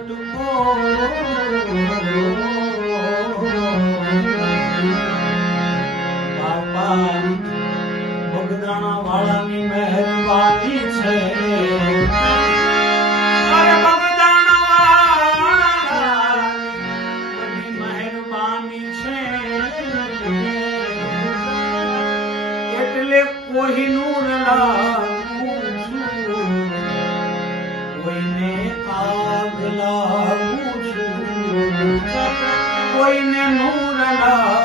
છટકો બાપા બગદાણા વાળાની મહેરબાની છે અરે બગદાણા વાળાની મહેરબાની છે એટલે કોહિનૂર લાગું છું કોઈને આગ લાગું છું કોઈને નૂર લાગું